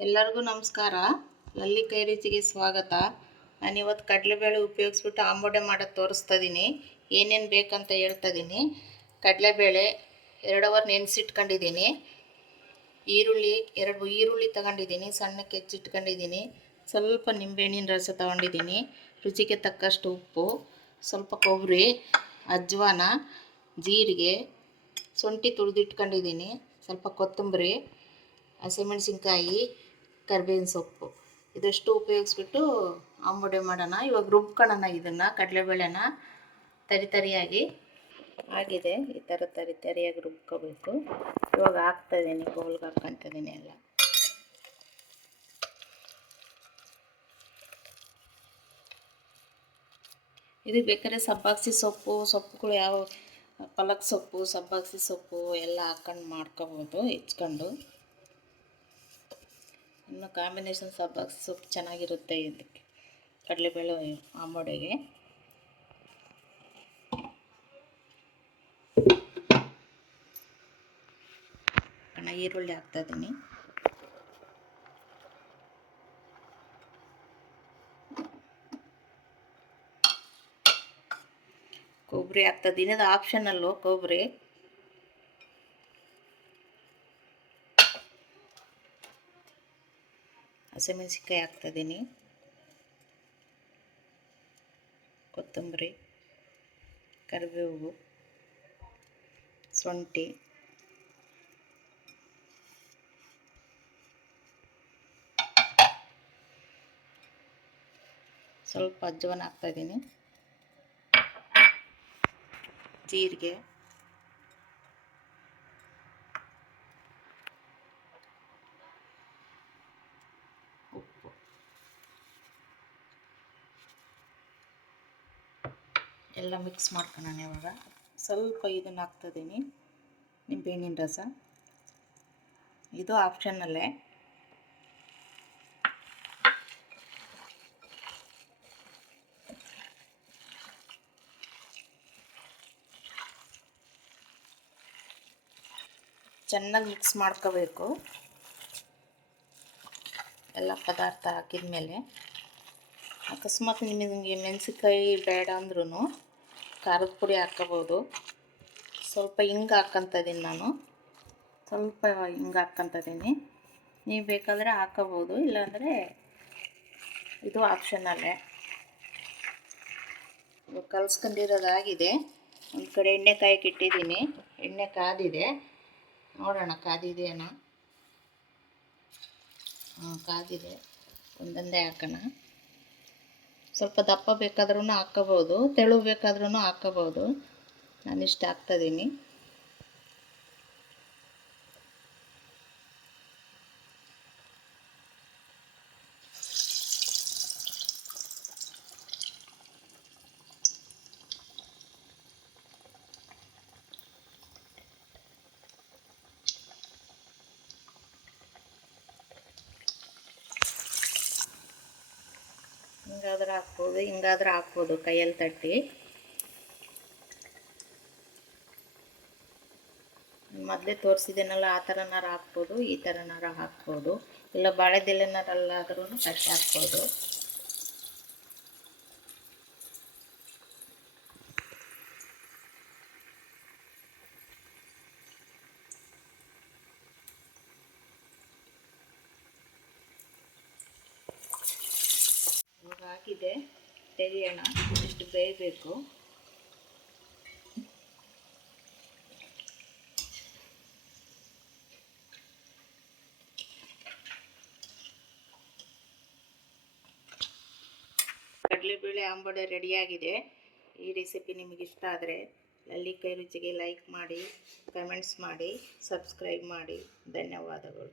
ಎಲ್ಲರಿಗೂ ನಮಸ್ಕಾರ. ಲಲ್ಲಿ ಕೈ ರುಚಿಗೆ ಸ್ವಾಗತ. ನಾನಿವತ್ತು ಕಡಲೆಬೇಳೆ ಉಪಯೋಗಿಸ್ಬಿಟ್ಟು ಆಂಬೊಡೆ ಮಾಡೋದು ತೋರಿಸ್ತಾ ಇದ್ದೀನಿ. ಏನೇನು ಬೇಕಂತ ಹೇಳ್ತಾ ಇದ್ದೀನಿ. ಕಡಲೆಬೇಳೆ 2 ಅವರ್ ನೆನೆಸಿಟ್ಕೊಂಡಿದ್ದೀನಿ. ಎರಡು ಈರುಳ್ಳಿ ತಗೊಂಡಿದ್ದೀನಿ, ಸಣ್ಣಕ್ಕೆ ಹೆಚ್ಚಿಟ್ಕೊಂಡಿದ್ದೀನಿ. ಸ್ವಲ್ಪ ನಿಂಬೆಹಣ್ಣಿನ ರಸ ತಗೊಂಡಿದ್ದೀನಿ. ರುಚಿಗೆ ತಕ್ಕಷ್ಟು ಉಪ್ಪು, ಸ್ವಲ್ಪ ಕೊಬ್ಬರಿ, ಅಜ್ವಾನ, ಜೀರಿಗೆ, ಶುಂಠಿ ತುರಿದಿಟ್ಕೊಂಡಿದ್ದೀನಿ, ಸ್ವಲ್ಪ ಕೊತ್ತಂಬರಿ, ಹಸಿಮೆಣಸಿನ್ಕಾಯಿ, ಕರಿಬೇವಿನ ಸೊಪ್ಪು. ಇದಷ್ಟು ಉಪಯೋಗಿಸ್ಬಿಟ್ಟು ಆಂಬೊಡೆ ಮಾಡೋಣ. ಇವಾಗ ರುಬ್ಕೊಳ್ಳೋಣ. ಇದನ್ನು ಕಡಲೆಬೇಳೆನ ತರಿಯಾಗಿ ಆಗಿದೆ. ಈ ಥರ ತರಿಯಾಗಿ ರುಬ್ಕೋಬೇಕು. ಇವಾಗ ಹಾಕ್ತಾಯಿದ್ದೀನಿ, ಬೌಲ್ಗೆ ಹಾಕ್ಕೊತಿದ್ದೀನಿ ಎಲ್ಲ. ಇದಕ್ಕೆ ಬೇಕಾದ್ರೆ ಸಬ್ಬಾಕ್ಸಿ ಸೊಪ್ಪುಗಳು ಯಾವ ಪಾಲಕ್ ಸೊಪ್ಪು, ಸಬ್ಬಾಕ್ಸಿ ಸೊಪ್ಪು ಎಲ್ಲ ಹಾಕ್ಕೊಂಡು ಮಾಡ್ಕೋಬೋದು, ಹೆಚ್ಕೊಂಡು. ಇನ್ನು ಕಾಂಬಿನೇಷನ್ ಸಬ್ಬಾಕ್ಸಿ ಸೊಪ್ಪು ಚೆನ್ನಾಗಿರುತ್ತೆ ಇದಕ್ಕೆ, ಕಡಲೆಬೇಳೆ ಆಂಬೊಡೆಗೆ. ಈರುಳ್ಳಿ ಹಾಕ್ತಾಯಿದ್ದೀನಿ. ಕೊಬ್ಬರಿ ಹಾಕ್ತಾಯಿದ್ದೀನಿ. ಅದು ಆಪ್ಷನಲ್ಲು ಕೊಬ್ಬರಿ. ಹಸಿಮೆಣಸಿನ್ಕಾಯಿ ಹಾಕ್ತಾಯಿದ್ದೀನಿ, ಕೊತ್ತಂಬರಿ, ಕರಿಬೇವು, ಶುಂಠಿ, ಸ್ವಲ್ಪ ಅಜ್ವಾನ ಹಾಕ್ತಾಯಿದ್ದೀನಿ, ಜೀರಿಗೆ, ಉಪ್ಪು. ಎಲ್ಲ ಮಿಕ್ಸ್ ಮಾಡ್ಕೊಳ್ಳೋಣ. ಇವಾಗ ಸ್ವಲ್ಪ ಇದನ್ನು ಹಾಕ್ತಾಯಿದ್ದೀನಿ, ನಿಂಬೆಹಣ್ಣಿನ ರಸ. ಇದು ಆಪ್ಷನಲ್ಲೇ. ಚೆನ್ನಾಗಿ ಮಿಕ್ಸ್ ಮಾಡ್ಕೋಬೇಕು ಎಲ್ಲ ಪದಾರ್ಥ ಹಾಕಿದ ಮೇಲೆ. ಅಕಸ್ಮಾತ್ ನಿಮಗೆ ಮೆಣಸಿನ್ಕಾಯಿ ಬೇಡ ಅಂದ್ರೂ ಖಾರದ ಪುಡಿ ಹಾಕ್ಕೋಬೋದು. ಸ್ವಲ್ಪ ಹಿಂಗೆ ಹಾಕ್ಕೊತಿದ್ದೀನಿ ನಾನು, ಸ್ವಲ್ಪ ಹಿಂಗೆ ಹಾಕ್ಕೊತಿದ್ದೀನಿ. ನೀವು ಬೇಕಾದರೆ ಹಾಕ್ಕೋಬೋದು, ಇಲ್ಲಾಂದರೆ ಇದು ಆಪ್ಷನಲ್ಲೇ. ಕಲಿಸ್ಕೊಂಡಿರೋದಾಗಿದೆ. ಒಂದು ಕಡೆ ಎಣ್ಣೆ ಕಾಯಕ್ಕೆ ಇಟ್ಟಿದ್ದೀನಿ. ಎಣ್ಣೆ ಕಾದಿದೆ, ನೋಡೋಣ ಕಾದಿದೆಯೇನೋ. ಕಾದಿದೆ. ಒಂದೊಂದೇ ಹಾಕೋಣ. ಸ್ವಲ್ಪ ದಪ್ಪ ಬೇಕಾದ್ರೂ ಹಾಕ್ಕೋಬೋದು, ತೆಳು ಬೇಕಾದ್ರೂ ಹಾಕ್ಕೋಬೋದು. ನಾನಿಷ್ಟು ಹಾಕ್ತಾಯಿದ್ದೀನಿ. ಹಿಂಗಾದ್ರೆ ಹಾಕ್ಬೋದು ಕೈಯಲ್ಲಿ ತಟ್ಟಿ. ಮೊದಲೇ ತೋರಿಸಿದ್ದೇನಲ್ಲ, ಆ ಥರನಾರು ಹಾಕ್ಬೋದು, ಈ ಥರನಾರು ಹಾಕ್ಬೋದು, ಇಲ್ಲ ಬಾಳೆದೆಲೆನಾರಲ್ಲಾದ್ರೂ ತಟ್ಟಿ ಹಾಕ್ಬೋದು. ಇವಾಗ ಹಾಕಿದೆ, ತೆಗೆಯೋಣ. ಇಷ್ಟು ಬೇಯಬೇಕು. ಕಡಲೆಬೇಳೆ ಆಂಬೊಡೆ ರೆಡಿಯಾಗಿದೆ. ಈ ರೆಸಿಪಿ ನಿಮಗೆ ಇಷ್ಟ ಆದರೆ ಲಲ್ಲಿ ಕೈ ರುಚಿಗೆ ಲೈಕ್ ಮಾಡಿ, ಕಮೆಂಟ್ಸ್ ಮಾಡಿ, ಸಬ್ಸ್ಕ್ರೈಬ್ ಮಾಡಿ. ಧನ್ಯವಾದಗಳು.